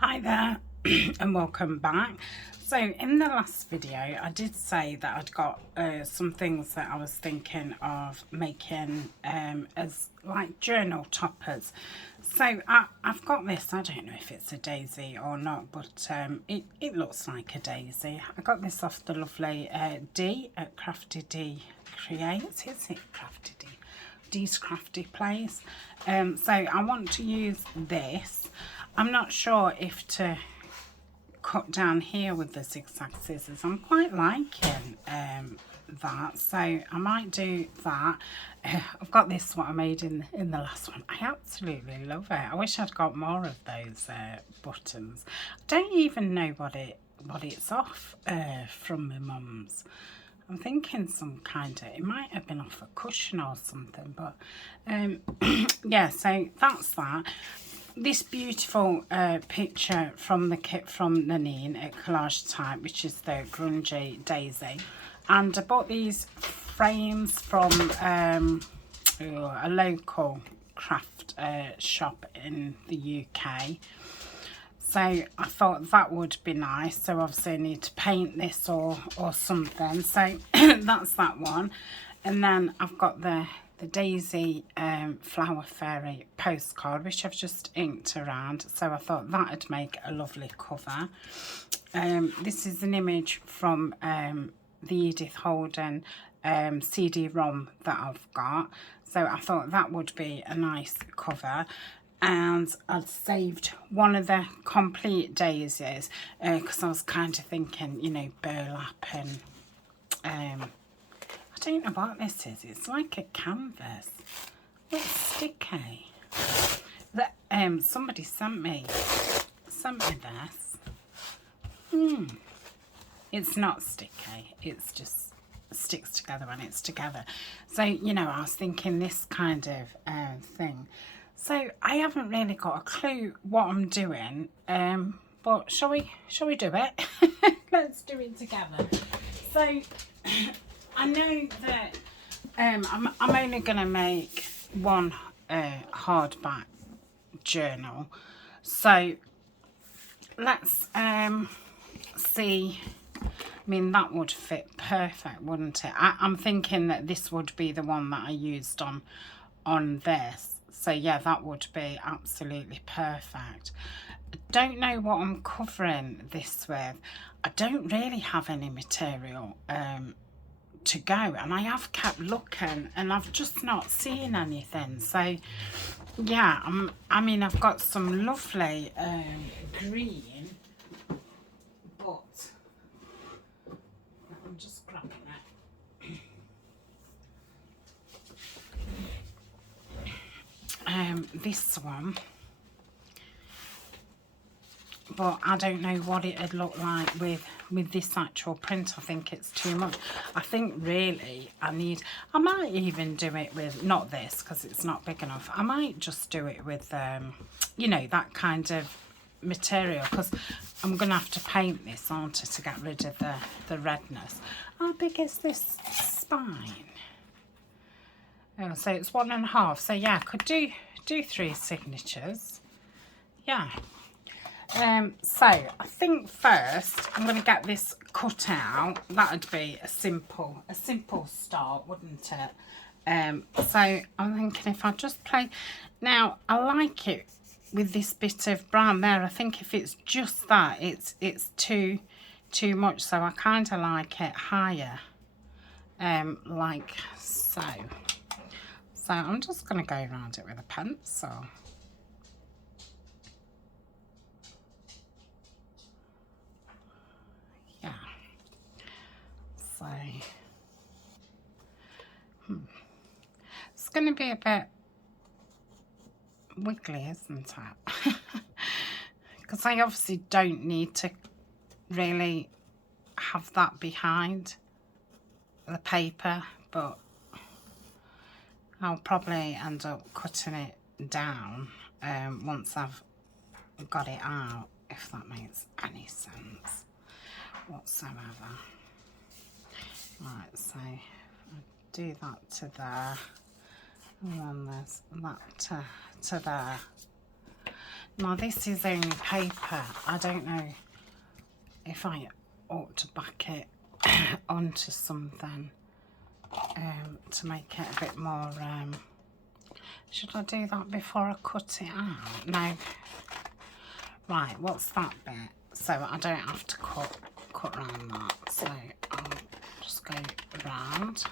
Hi there and welcome back. So in the last video I did say that I'd got some things that I was thinking of making as like journal toppers. So I've got this, I don't know if it's a daisy or not, but it looks like a daisy. I got this off the lovely D at Crafty D Creates. Is it Crafty D? D's Crafty Place. So I want to use this. I'm not sure if to cut down here with the zigzag scissors. I'm quite liking that, so I might do that. I've got this, what I made in the last one. I absolutely love it. I wish I'd got more of those buttons. I don't even know what it's off from my mum's. I'm thinking some kind of, it might have been off a cushion or something, but yeah, so that's that. This beautiful picture from the kit from Nanine at Collage Type, which is the grungy daisy, and I bought these frames from a local craft shop in the UK. So I thought that would be nice. So obviously I need to paint this or something. So that's that one. And then I've got the Daisy Flower Fairy postcard, which I've just inked around. So I thought that would make a lovely cover. This is an image from the Edith Holden CD-ROM that I've got. So I thought that would be a nice cover. And I'd saved one of the complete daisies because I was kind of thinking, you know, burlap and I don't know what this is. It's like a canvas. It's sticky. That somebody sent me this. It's not sticky. It's just sticks together when it's together. So you know, I was thinking this kind of thing. So I haven't really got a clue what I'm doing, but shall we do it? Let's do it together. So I know that I'm only going to make one hardback journal. So let's see. I mean, that would fit perfect, wouldn't it? I'm thinking that this would be the one that I used on this. So yeah, that would be absolutely perfect. I don't know what I'm covering this with. I don't really have any material to go, and I have kept looking and I've just not seen anything. So yeah, I mean, I've got some lovely green, but I'm just grabbing it. This one, but I don't know what it'd look like with this actual print. I think it's too much. I think really I might even do it with, not this because it's not big enough. I might just do it with you know, that kind of material, because I'm gonna have to paint this, aren't I, to get rid of the redness. How big is this spine? Oh, so it's 1.5. So yeah, I could do 3 signatures. Yeah. So I think first I'm going to get this cut out. That'd be a simple start, wouldn't it? So I'm thinking if I just play. Now I like it with this bit of brown there. I think if it's just that, it's too much. So I kind of like it higher, like so. So I'm just going to go around it with a pencil. Yeah. So it's going to be a bit wiggly, isn't it? Because I obviously don't need to really have that behind the paper, but I'll probably end up cutting it down once I've got it out, if that makes any sense whatsoever. Right, so I'll do that to there, and then there's that to there. Now this is only paper. I don't know if I ought to back it onto something to make it a bit more... should I do that before I cut it out? No. Right, what's that bit? So I don't have to cut around that. So I'll just go round.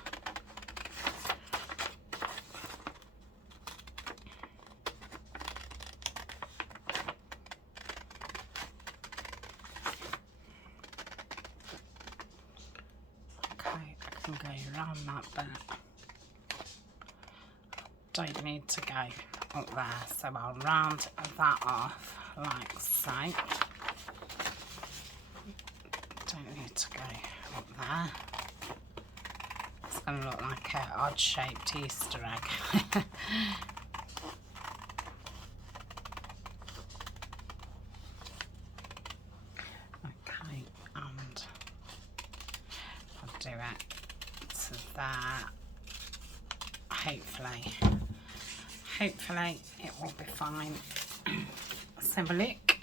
Okay, I can go around that bit. Don't need to go up there, so I'll round that off like so. Don't need to go up there. It's going to look like an odd shaped Easter egg. Okay, and I'll do it to there. Hopefully it will be fine. Let's have a look.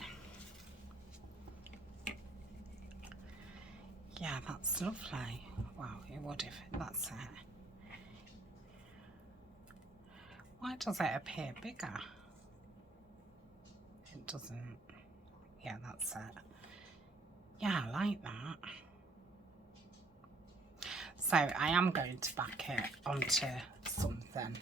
Yeah, that's lovely. Wow, it would if that's it. Why does it appear bigger? It doesn't. Yeah, that's it. Yeah, I like that. So I am going to back it onto something.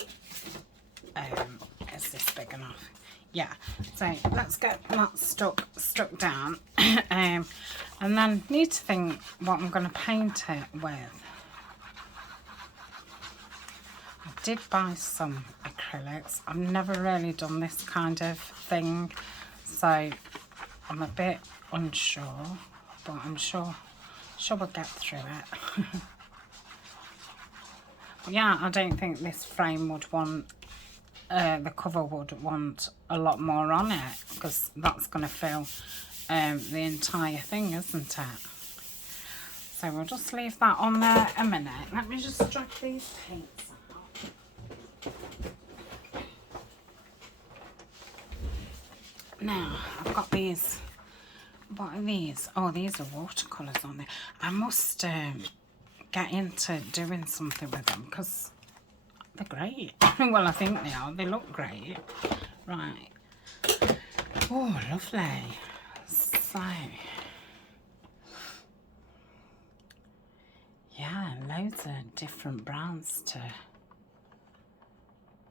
Is this big enough? Yeah, so let's get that stuck down. And then need to think what I'm going to paint it with. I did buy some acrylics. I've never really done this kind of thing, so I'm a bit unsure, but I'm sure we'll get through it. Yeah, I don't think this frame would want, the cover would want a lot more on it, because that's going to fill the entire thing, isn't it? So we'll just leave that on there a minute. Let me just drag these paints out. Now, I've got these. What are these? Oh, these are watercolours on there. I must... get into doing something with them because they're great. Well, I think they are. They look great. Right. Oh, lovely. So, yeah, loads of different browns to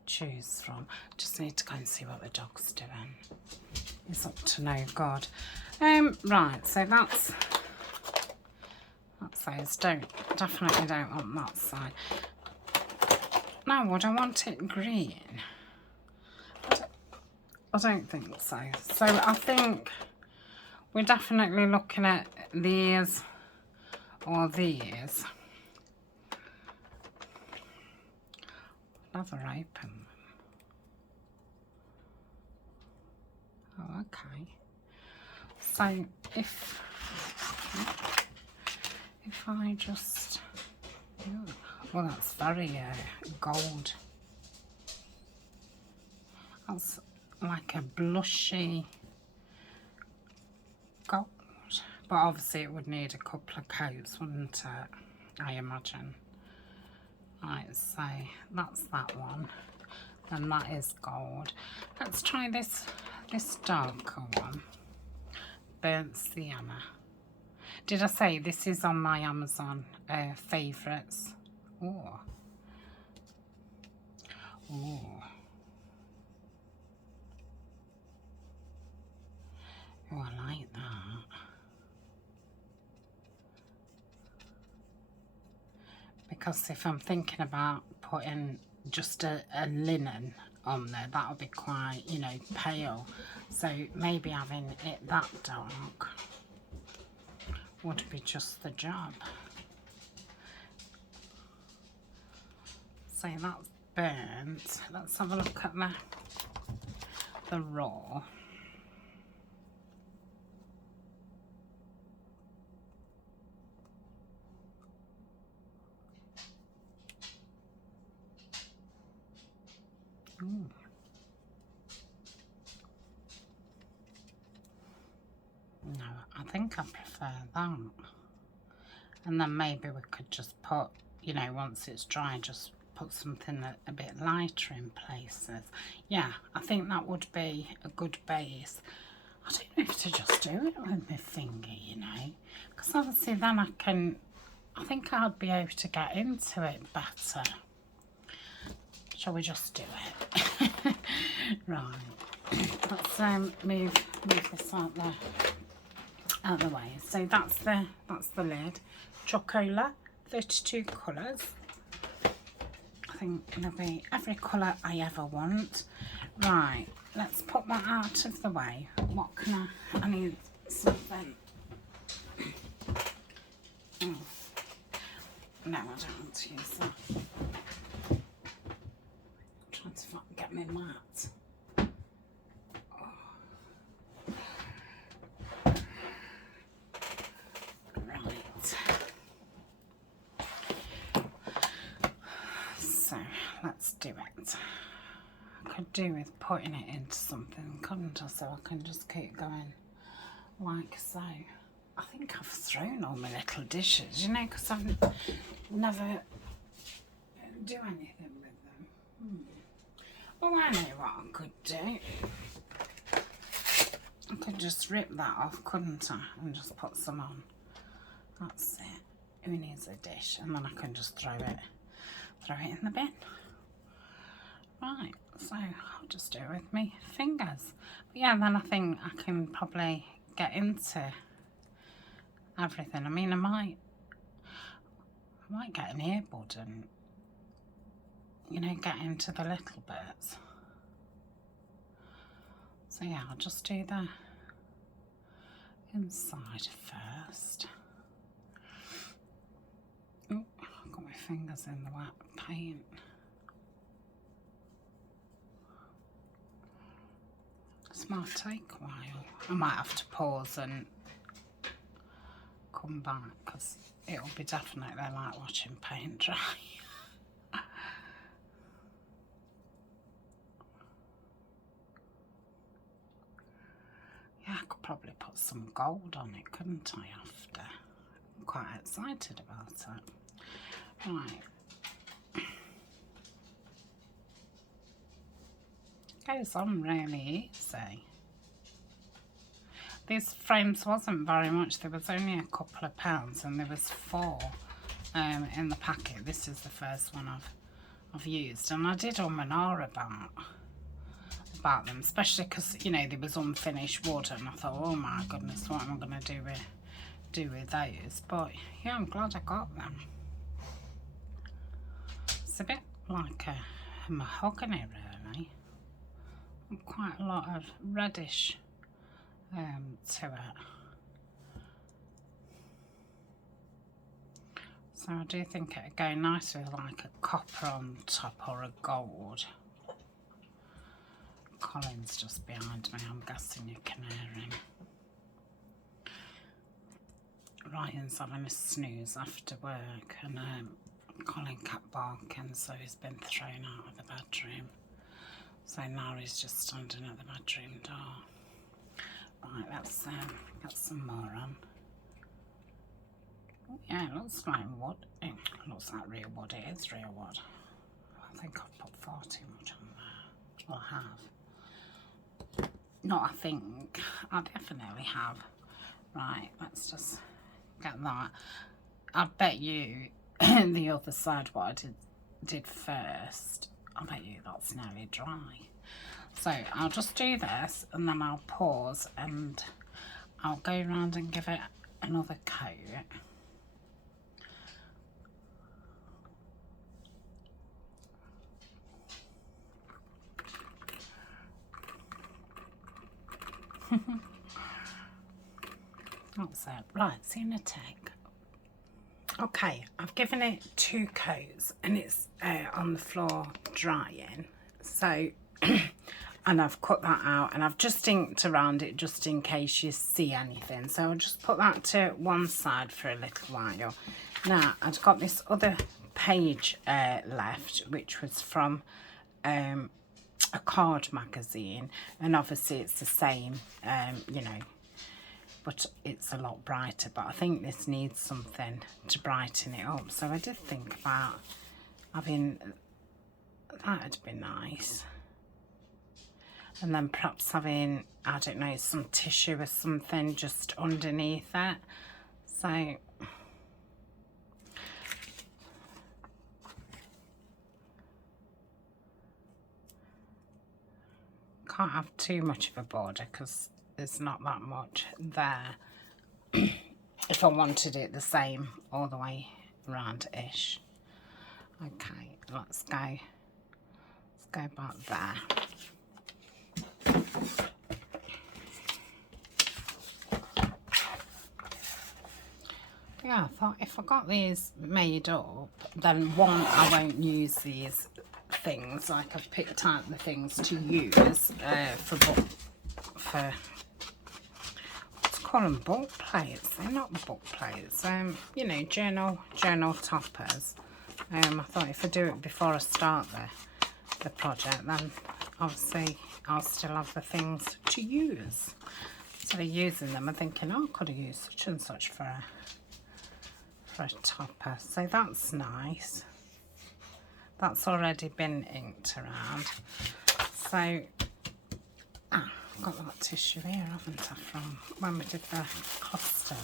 choose from. Just need to go and see what the dog's doing. It's up to no good. Right, so that's those. Definitely don't want that side. Now, would I want it green? I don't think so. So I think we're definitely looking at these or these. Never open them. Oh, okay. So if I just, well, that's very gold. That's like a blushy gold, but obviously it would need a couple of coats, wouldn't it? I imagine. Right, so that's that one, and that is gold. Let's try this darker one, burnt sienna. Did I say this is on my Amazon favourites? Oh. Oh. Oh, I like that. Because if I'm thinking about putting just a linen on there, that'll be quite, you know, pale. So maybe having it that dark would be just the job. So that's burnt. Let's have a look at the raw. Ooh. No, I think I prefer that. And then maybe we could just put, you know, once it's dry, just put something a bit lighter in places. Yeah, I think that would be a good base. I don't know if to just do it with my finger, you know, because obviously then I think I'd be able to get into it better. Shall we just do it? Right, let's move this out the way. So that's the lid. Chocola, 32 colours. I think it'll be every colour I ever want. Right, let's put that out of the way. What can I need something. Oh. No, I don't want to use that. I'm trying to get my mat. Let's do it. I could do with putting it into something, couldn't I? So I can just keep going like so. I think I've thrown all my little dishes, you know, because I've never do anything with them. Well, I know what I could do. I could just rip that off, couldn't I? And just put some on. That's it. Who needs a dish? And then I can just throw it in the bin. Right, so I'll just do it with my fingers. But yeah, then I think I can probably get into everything. I mean, I might get an earbud and, you know, get into the little bits. So yeah, I'll just do the inside first. Oh, I've got my fingers in the wet paint. This might take a while. I might have to pause and come back because it'll be definitely like watching paint dry. Yeah, I could probably put some gold on it, couldn't I, after? I'm quite excited about it. Right. Goes on really easy. These frames wasn't very much. There was only a couple of pounds and there was 4 in the packet. This is the first one I've used, and I did and ah about them, especially because, you know, there was unfinished wood and I thought, oh my goodness, what am I going to do with those? But yeah, I'm glad I got them. It's a bit like a mahogany really. Quite a lot of reddish to it. So I do think it'd go nice with like a copper on top or a gold. Colin's just behind me, I'm guessing you can hear him. Ryan's having a snooze after work and Colin kept barking, so he's been thrown out of the bedroom. So now he's just standing at the bedroom door. Right, let's get some more on. Yeah, it looks like wood. It looks like real wood. It is real wood. I think I've put far too much on there. Well, I have. No, I think. I definitely have. Right, let's just get that. I bet you the other side what I did first, I bet you that's nearly dry. So I'll just do this and then I'll pause and I'll go around and give it another coat. That's it. Right, it's in a tick. Okay, I've given it 2 coats and it's on the floor drying. So, and I've cut that out and I've just inked around it just in case you see anything. So I'll just put that to one side for a little while. Now, I've got this other page left, which was from a card magazine. And obviously it's the same, you know, but it's a lot brighter. But I think this needs something to brighten it up. So I did think about having, that'd be nice. And then perhaps having, I don't know, some tissue or something just underneath it. So can't have too much of a border because there's not that much there. If I wanted it the same all the way around-ish. Okay, let's go back there. Yeah, I thought if I got these made up, then one, I won't use these things, like I've picked out the things to use for what's call them, book plates. They're not book plates, you know, journal toppers. I thought if I do it before I start the project, then obviously I'll still have the things to use. Instead of using them, I'm thinking, oh, I could have used such and such for a topper. So that's nice. That's already been inked around. So, I've got that tissue here, haven't I, from when we did the clusters.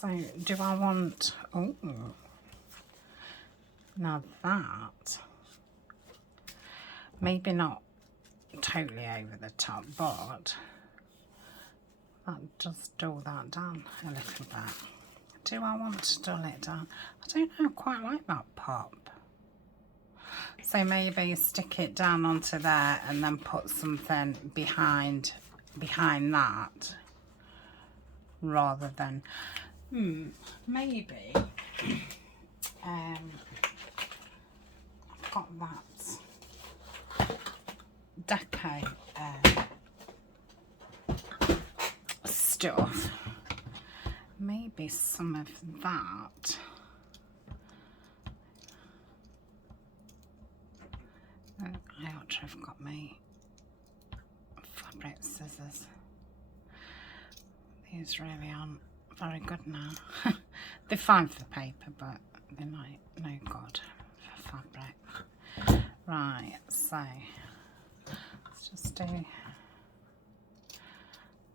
So, do I want, oh, now that, maybe not totally over the top, but that does dull that down a little bit. Do I want to dull it down? I don't know, I quite like that pop. So maybe stick it down onto there and then put something behind that, rather than, maybe, I've got that deco stuff. Maybe some of that. I ought to have got my fabric scissors. These really aren't very good now. They're fine for paper, but they're not no good for fabric. Right, so let's just do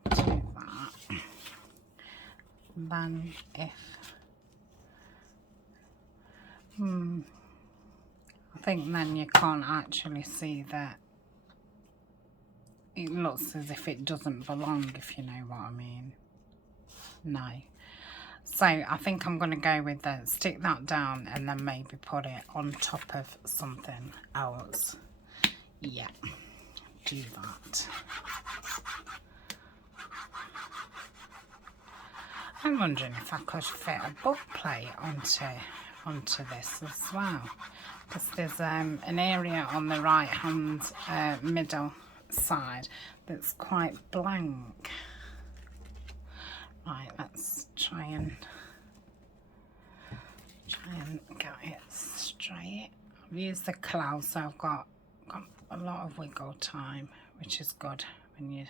that. Then if I think then you can't actually see that it looks as if it doesn't belong, if you know what I mean. No. So I think I'm going to go with the stick that down and then maybe put it on top of something else. Yeah, do that. I'm wondering if I could fit a book plate onto this as well, because there's an area on the right hand middle side that's quite blank. Right, let's try and get it straight. I've used the cloud, so I've got a lot of wiggle time, which is good when you're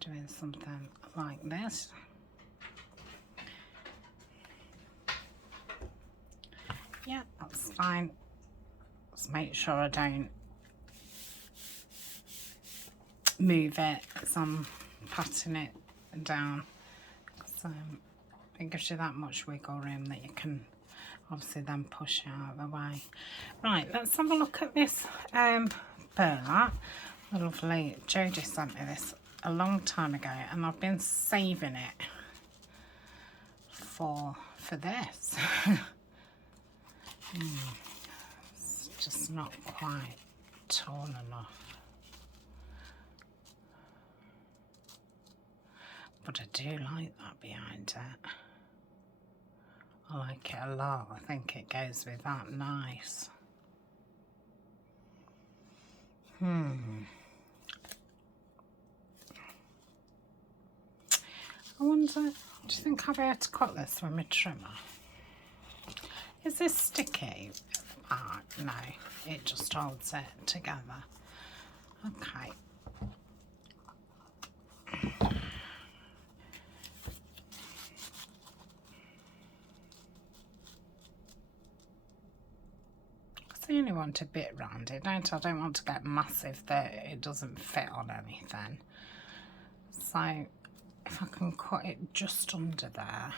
doing something like this. Yeah, that's fine. Just make sure I don't move it as I'm patting it down. So it gives you that much wiggle room that you can obviously then push it out of the way. Right, let's have a look at this burlap. The lovely Jodie sent me this a long time ago, and I've been saving it for this. It's just not quite tall enough, but I do like that behind it. I like it a lot. I think it goes with that nice. I wonder, do you think I'll be able to cut this with my trimmer? Is this sticky? No, it just holds it together. Okay. So you only want a bit rounded, don't I? I don't want to get massive that it doesn't fit on anything. So if I can cut it just under there,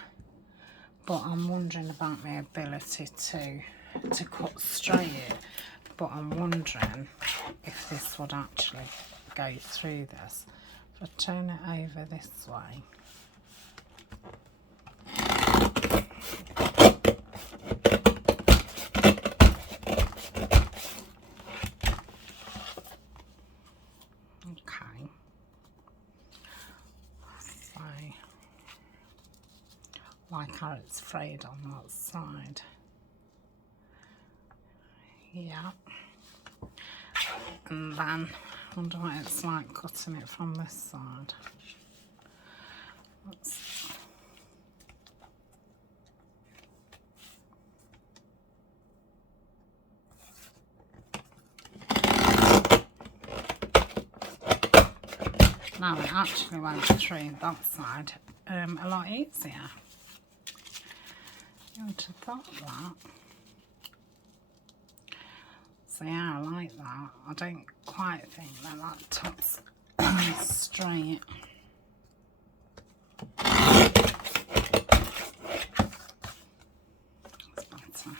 but I'm wondering about my ability to cut straight, but I'm wondering if this would actually go through this. If I turn it over this way, okay, so like how it's frayed on that side, yeah, and then I wonder what it's like cutting it from this side. Now it actually went through that side a lot easier. You would have thought that. So yeah, I like that. I don't quite think that that top's straight. That's better.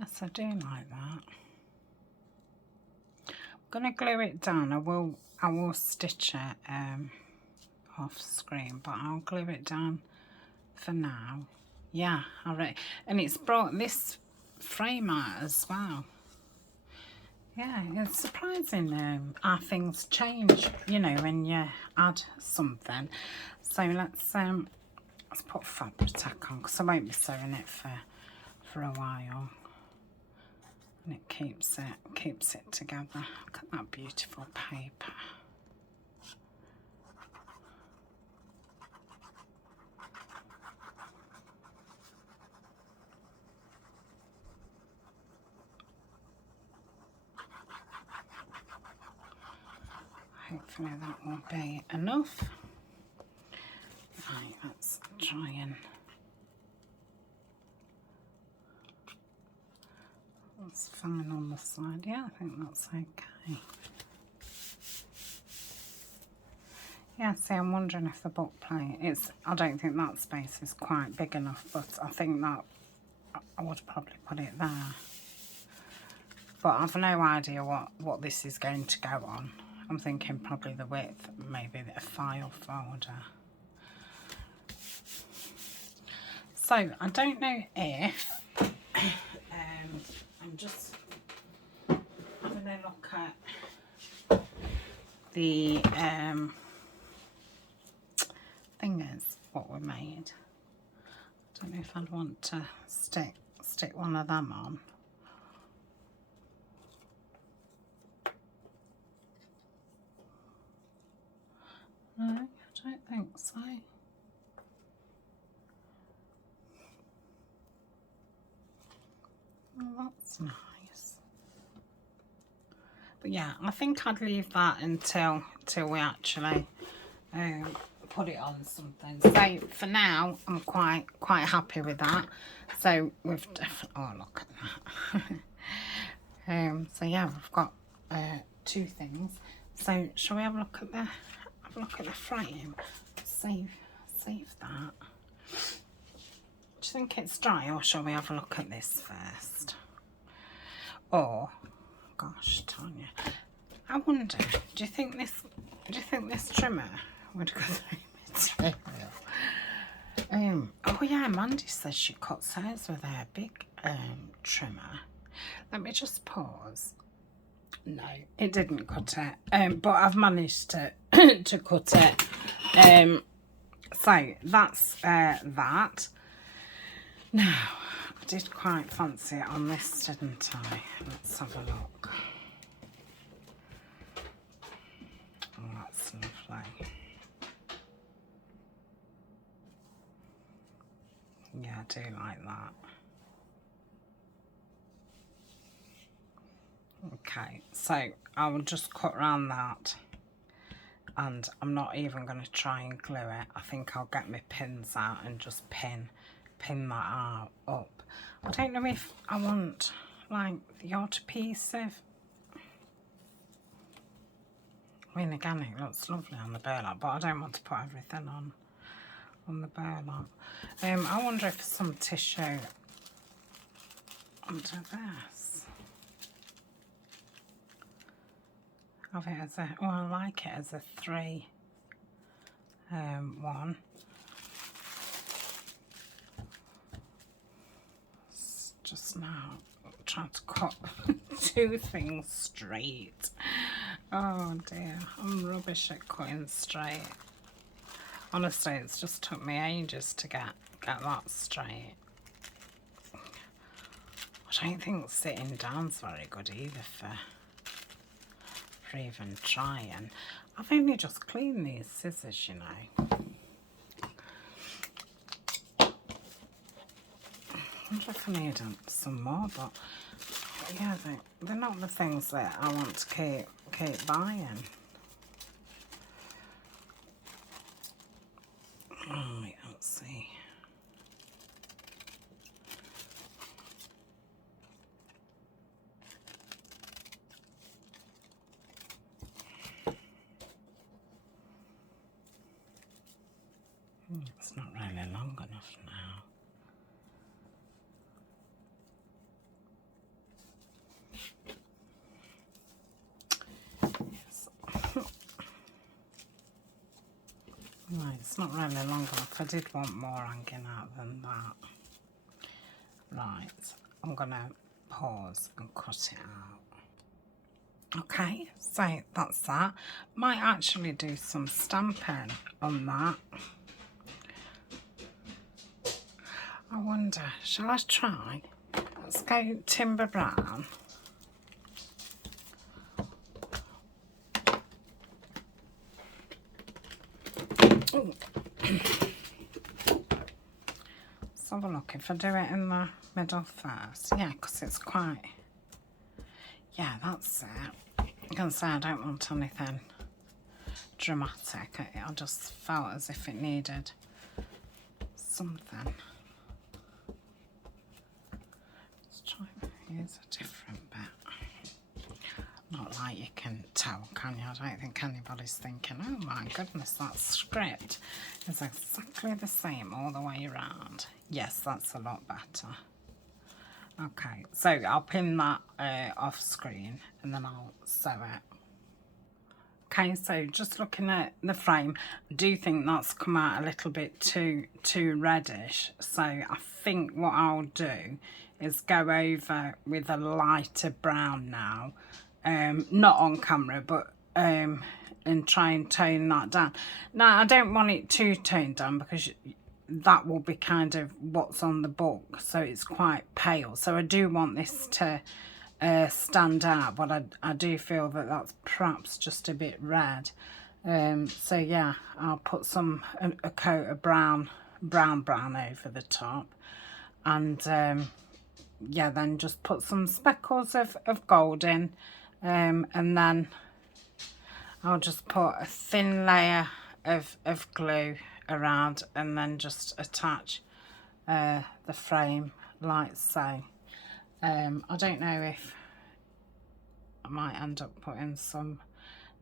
Yes, I do like that. I'm gonna glue it down. I will stitch it off screen, but I'll glue it down for now. Yeah, alright. And it's brought this frame out as well. Yeah, it's surprising how things change, you know, when you add something. So let's put Fabri-Tac on, because I won't be sewing it for a while. And it keeps it together. Look at that beautiful paper. Hopefully that will be enough. Right, let's try and that's fine on the side. Yeah, I think that's okay. Yeah, see, I'm wondering if the book plate is, I don't think that space is quite big enough, but I think that I would probably put it there. But I've no idea what this is going to go on. I'm thinking probably the width, maybe a file folder. So I don't know if I'm just having a look at the thing is what we made. I don't know if I'd want to stick one of them on. No, I don't think so. Oh, that's nice. But yeah, I think I'd leave that until we actually put it on something. So for now, I'm quite happy with that. So we've definitely, oh look at that. So yeah, we've got two things. So shall we have a look at the frame? Save that. Do you think it's dry, or shall we have a look at this first? Or, gosh, Tanya, I wonder. Do you think this trimmer would go through material? Oh yeah, Mandy says she cuts hers with a big trimmer. Let me just pause. No, it didn't cut it, but I've managed to to cut it. So that's that. Now, I did quite fancy it on this, didn't I? Let's have a look. Oh, that's lovely. Yeah, I do like that. Okay, so I will just cut around that, and I'm not even going to try and glue it. I think I'll get my pins out and just pin that out up. I don't know if I want like the odd piece of, I mean, again, it looks lovely on the burlap, but I don't want to put everything on the burlap. I wonder if some tissue under this. Have it as a, well, I like it as a 3 one. It's just now trying to cut 2 things straight. Oh dear, I'm rubbish at cutting straight. Honestly, it's just took me ages to get that straight. I don't think sitting down's very good either for even trying. I've only just cleaned these scissors, you know. I wonder if I need some more, but yeah, they're not the things that I want to keep buying. Right, let's see. It's not really long enough now. Yes. Right, it's not really long enough. I did want more hanging out than that. Right, I'm gonna pause and cut it out. Okay, so that's that. Might actually do some stamping on that. I wonder, shall I try? Let's go timber brown. Ooh. Let's have a look if I do it in the middle first. Yeah, because it's quite, yeah, that's it. I can say I don't want anything dramatic. I just felt as if it needed something. Let's try and use a different bit. Not like you can tell, can you? I don't think anybody's thinking, oh my goodness, that script is exactly the same all the way around. Yes, that's a lot better. Okay, so I'll pin that off screen and then I'll sew it. Okay, so just looking at the frame, I do think that's come out a little bit too reddish. So I think what I'll do is go over with a lighter brown now. Not on camera, but and try and tone that down. Now, I don't want it too toned down because that will be kind of what's on the book, so it's quite pale. So I do want this to stand out, but I do feel that that's perhaps just a bit red. So yeah, I'll put a coat of brown over the top, and yeah, then just put some speckles of gold in. And then I'll just put a thin layer of glue around and then just attach the frame like so. I don't know if I might end up putting some,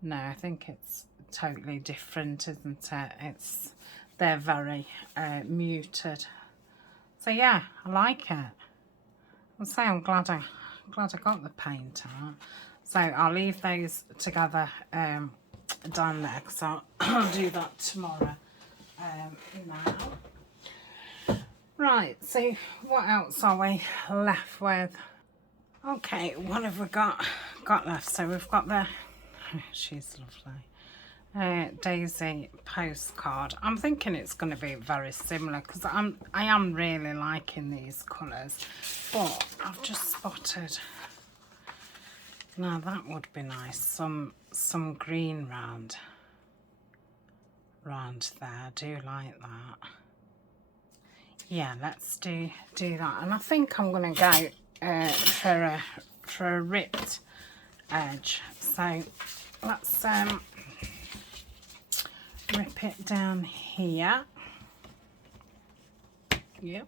no, I think it's totally different, isn't it? They're very muted. So yeah, I like it. I'll say I'm glad I got the paint out. So I'll leave those together down there because I'll do that tomorrow now. Right, so what else are we left with? Okay, what have we got left? So we've got the, she's lovely, Daisy postcard. I'm thinking it's going to be very similar because I am really liking these colours, but I've just spotted, now that would be nice, some green round there. I do like that. Yeah, let's do that. And I think I'm going to go for a ripped edge. So let's rip it down here. Yep.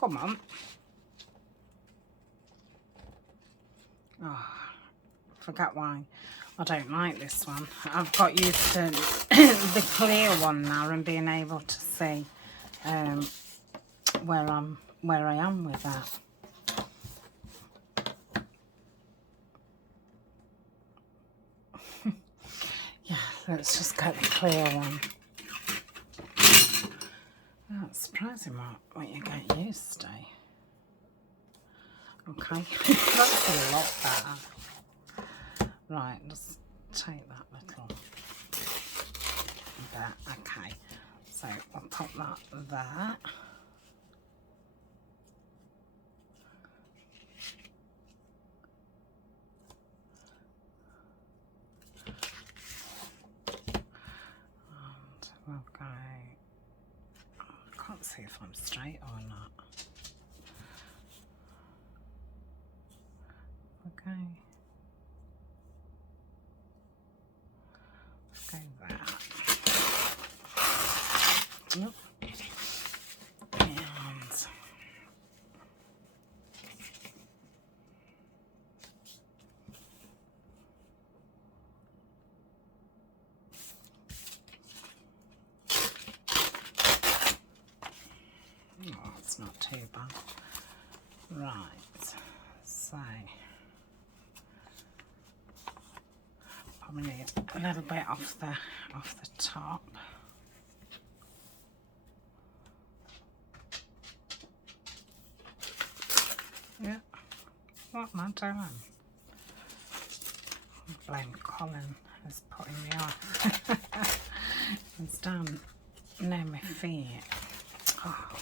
Come on. Oh, forget why I don't like this one. I've got used to the clear one now and being able to see where I am with that. Yeah, let's just get the clear one. Oh, it's surprising what you get used to. Okay, that's a lot better. Right, let's take that little bit. Okay, so I'll put that there. And we'll go, I can't see if I'm straight or not. Okay. Go there. Nope. And oh, it's not too bad. Right. So probably need a little bit off the top. Yeah, what am I doing? Blame Colin is putting me off. It's down near my feet. Oh.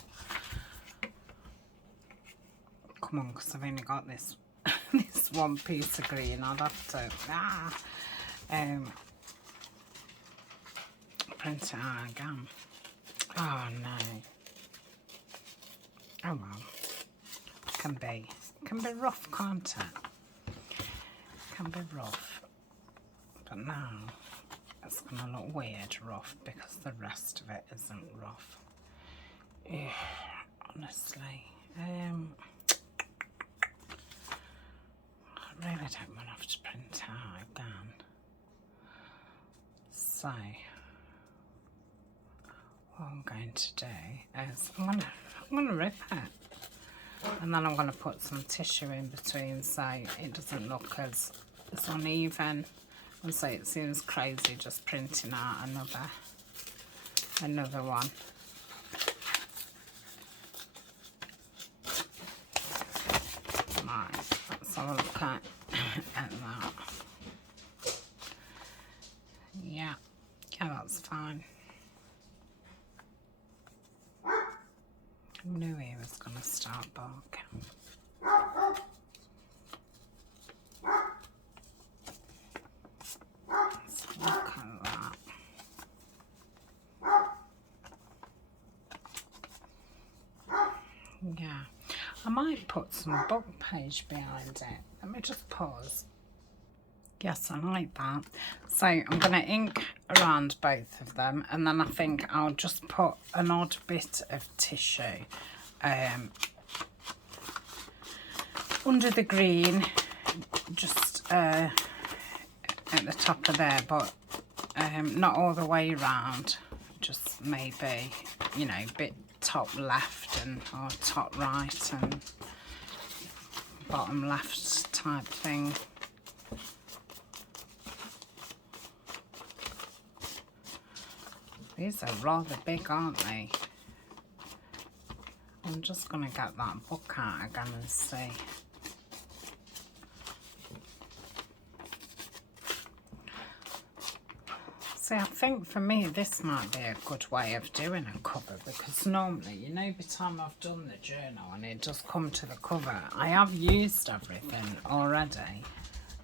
Come on, because I've only got this this one piece of green. I'd have to print it out again. Oh no. Oh well. Can be rough, can't it? Can be rough. But now it's gonna look weird rough because the rest of it isn't rough. Ugh, honestly. I really don't want to have to print it out again. So what I'm going to do is I'm gonna rip it, and then I'm gonna put some tissue in between so it doesn't look as uneven, and so it seems crazy just printing out another one. Right, let's have a look at that. Yeah, that's fine. I knew he was going to start barking. Let's look at that. Yeah, I might put some book page behind it. Let me just pause. Yes, I like that. So I'm going to ink around both of them, and then I think I'll just put an odd bit of tissue under the green, just at the top of there, but not all the way around, just maybe, you know, a bit top left and or top right and bottom left type thing. These are rather big, aren't they? I'm just going to get that book out again and see. See, I think for me this might be a good way of doing a cover, because normally, you know, by the time I've done the journal and it does come to the cover, I have used everything already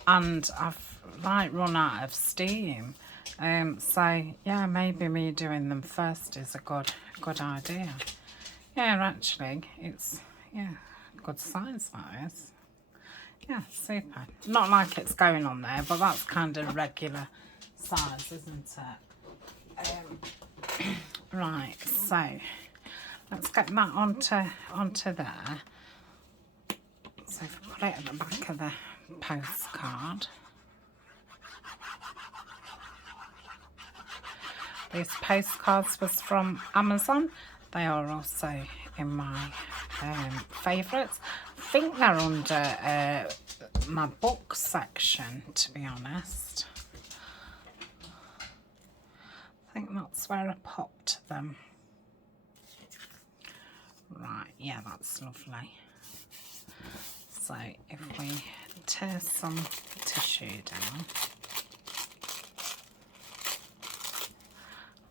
and I've like run out of steam. So yeah, maybe me doing them first is a good idea. Yeah, actually, it's good size that is. Yeah, super. Not like it's going on there, but that's kind of regular size, isn't it? Right, so let's get that onto there. So if I put it at the postcard. These postcards was from Amazon. They are also in my favourites. I think they're under my book section, to be honest. I think that's where I popped them. Right, yeah, that's lovely. So if we tear some tissue down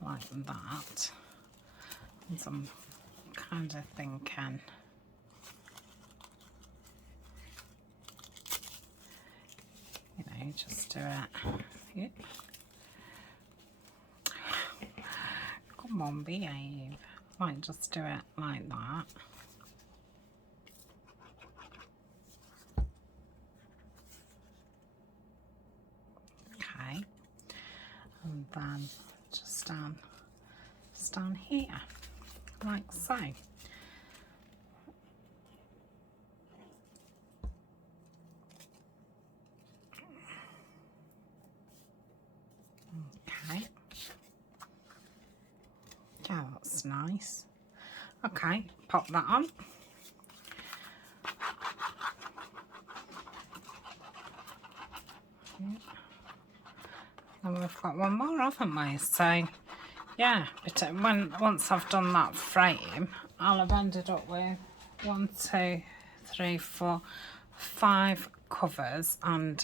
like that, and I'm kind of thinking, you know, just do it. Yep. Come on, behave. Like, just do it like that. Okay. And then just down here, like so. Okay. Yeah, that's nice. Okay, pop that on. And we've got one more, haven't we? So yeah, but once I've done that frame, I'll have ended up with 1, 2, 3, 4, 5 covers and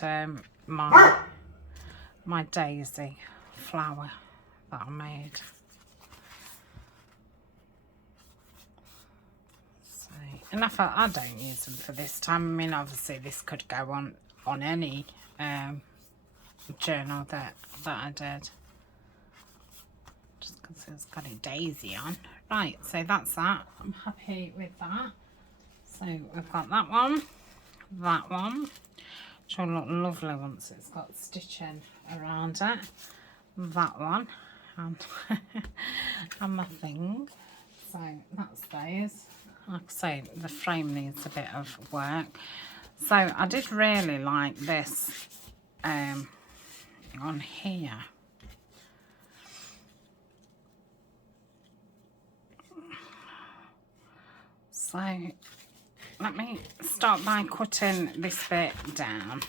my daisy flower that I made. So, and I don't use them for this time. I mean, obviously this could go on any journal that I did. Just because it's got a daisy on. Right, so that's that. I'm happy with that. So we've got that one, which will look lovely once it's got stitching around it. That one, and, and my thing. So that's those. Like I say, the frame needs a bit of work. So I did really like this on here. So let me start by cutting this bit down.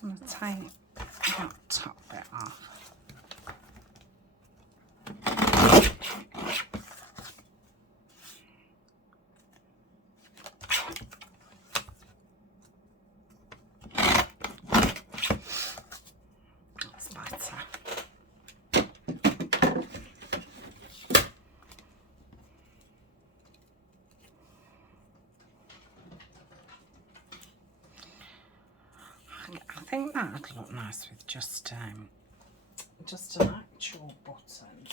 I'm going to take that top bit off. That's better. I think that would look nice with just an actual button.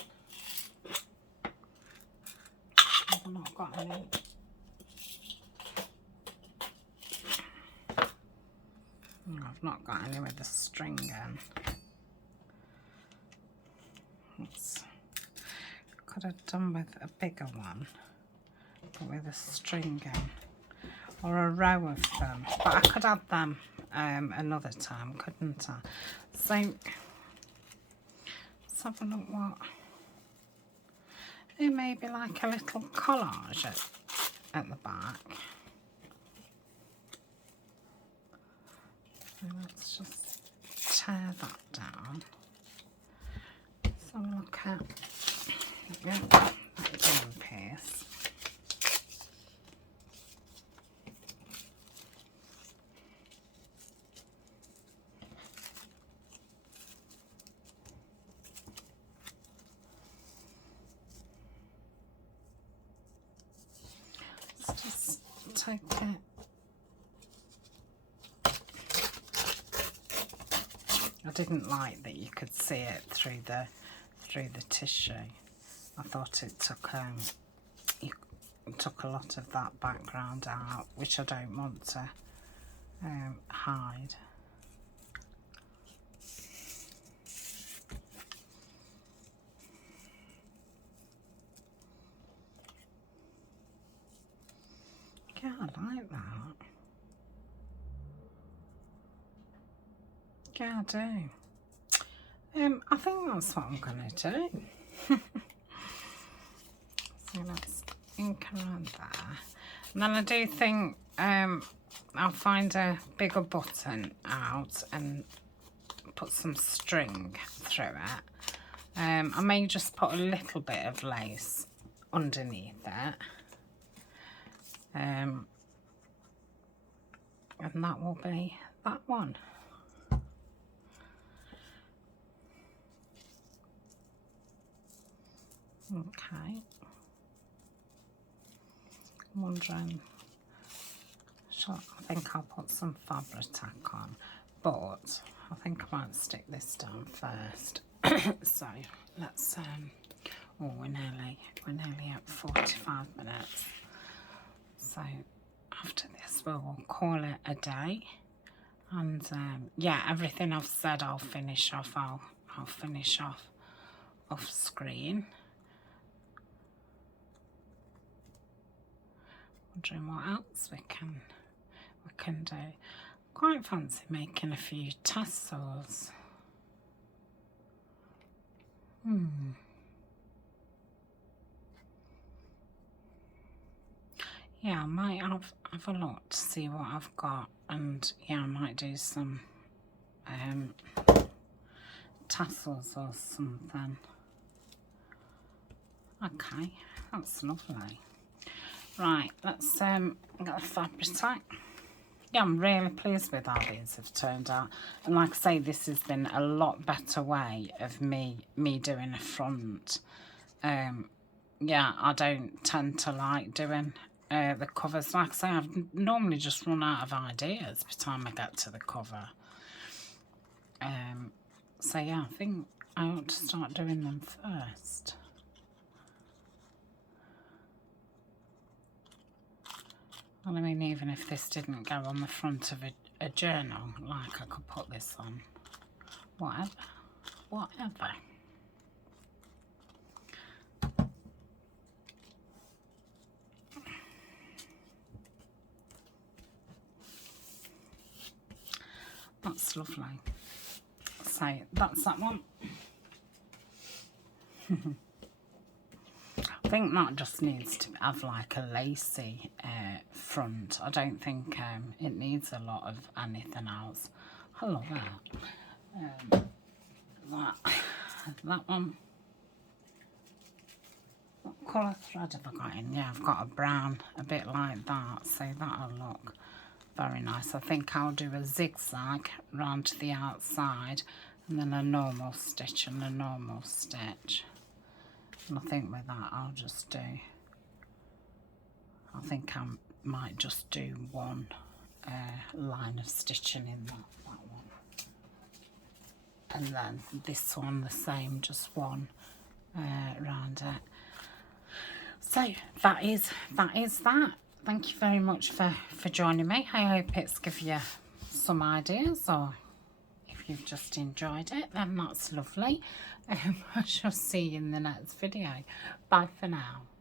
I've not got any. I've not got any with the string in. Could have done with a bigger one, but with a string in, or a row of them. But I could add them another time, couldn't I? So let's have a look what. It may be like a little collage at the back. So let's just tear that down. So look at that down piece. Let's just take it didn't like that you could see it through the tissue. I thought it took a lot of that background out, which I don't want to hide. Yeah, I like that. Yeah, I do. I think that's what I'm going to do. So let's ink around there. And then I do think I'll find a bigger button out and put some string through it. I may just put a little bit of lace underneath it. And that will be that one. Okay. I'm wondering, I think I'll put some fabric tack on, but I think I might stick this down first. So let's oh, we're nearly at 45 minutes. So after this we'll call it a day, and yeah, everything I've said I'll finish off. I'll finish off screen. Wondering what else we can do. Quite fancy making a few tassels. Yeah, I might have a look to see what I've got, and yeah, I might do some tassels or something. Okay, that's lovely. Right, let's get the fabric tack. Yeah, I'm really pleased with how these have turned out. And like I say, this has been a lot better way of me doing a front. Yeah, I don't tend to like doing the covers. Like I say, I've normally just run out of ideas by the time I get to the cover. So yeah, I think I ought to start doing them first. Well, I mean, even if this didn't go on the front of a journal, like I could put this on. Whatever. That's lovely. So that's that one. I think that just needs to have like a lacy front. I don't think it needs a lot of anything else. I love that. That one. What colour thread have I got in? Yeah, I've got a brown, a bit like that. So that'll look very nice. I think I'll do a zigzag round to the outside, and then a normal stitch and a normal stitch. And I think with that I'll just do, I think I might just do one line of stitching in that one. And then this one the same, just one round it. So that is that. Thank you very much for joining me. I hope it's given you some ideas, or if you've just enjoyed it, then that's lovely. I shall see you in the next video. Bye for now.